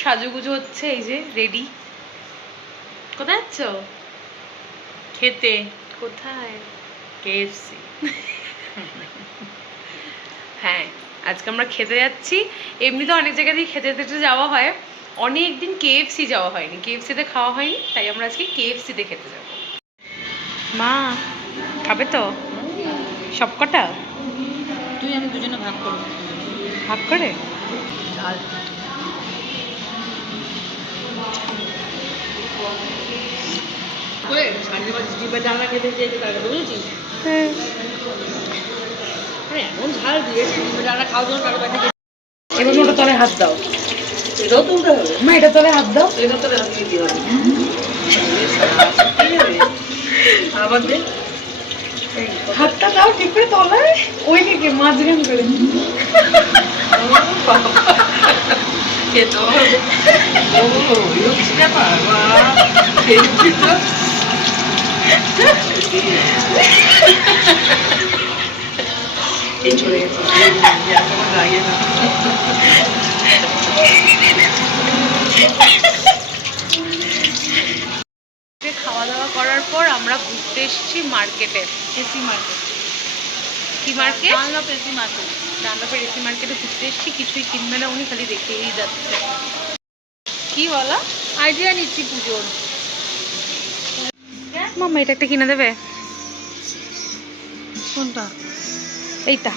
সাজুগুজু হচ্ছে, এই যে রেডি। কোথায় যাচ্ছ? খেতে। কোথায়? কেএফসি। হ্যাঁ, আজকে আমরা খেতে যাচ্ছি। এমনিতে অনেক জায়গাতেই খেতে খেতে যাওয়া হয়, অনেক দিন কেএফসি যাওয়া হয়নি, কেএফসিতে খাওয়া হয়নি, তাই আমরা আজকে কেএফসিতে খেতে যাব। মা খাবে তো সব কটা? তুই আমি দুজনে ভাগ করবো। ভাগ করে? ঝাল। ডালনা খেতে চেয়েছে তাকে বুঝেছিস? হ্যাঁ। এমন ঝাল দিয়েছে ডালনা খাওয়ার জন্য তার বাড়িতে। এবার ওটা তলে হাত দাও। এটাও তুলতে হবে। মা এটা তলে হাত দাও। এটা তলে হাত দিতে হবে। আবার দে। হাতটা দাও ঠিক করে তলায়, ওই দিকে মাঝখান করে। খেতে হবে। ও হচ্ছে ব্যাপার। খেয়েছি তো। এই চলে গেছে। খাওয়া দাওয়া করার পর আমরা ঘুরতে এসেছি মার্কেটে। AC market. কি মার্কেট? Dunlop AC market. ডানলপের এসি মার্কেটে ঘুরতে এসেছি, কিছুই কিনবে না উনি, খালি দেখেই যাচ্ছে। কি বলা? আইডিয়া নিচ্ছি পুজোর। মাম্মা এটা একটা কিনে দেবে? কোনটা? এইটা।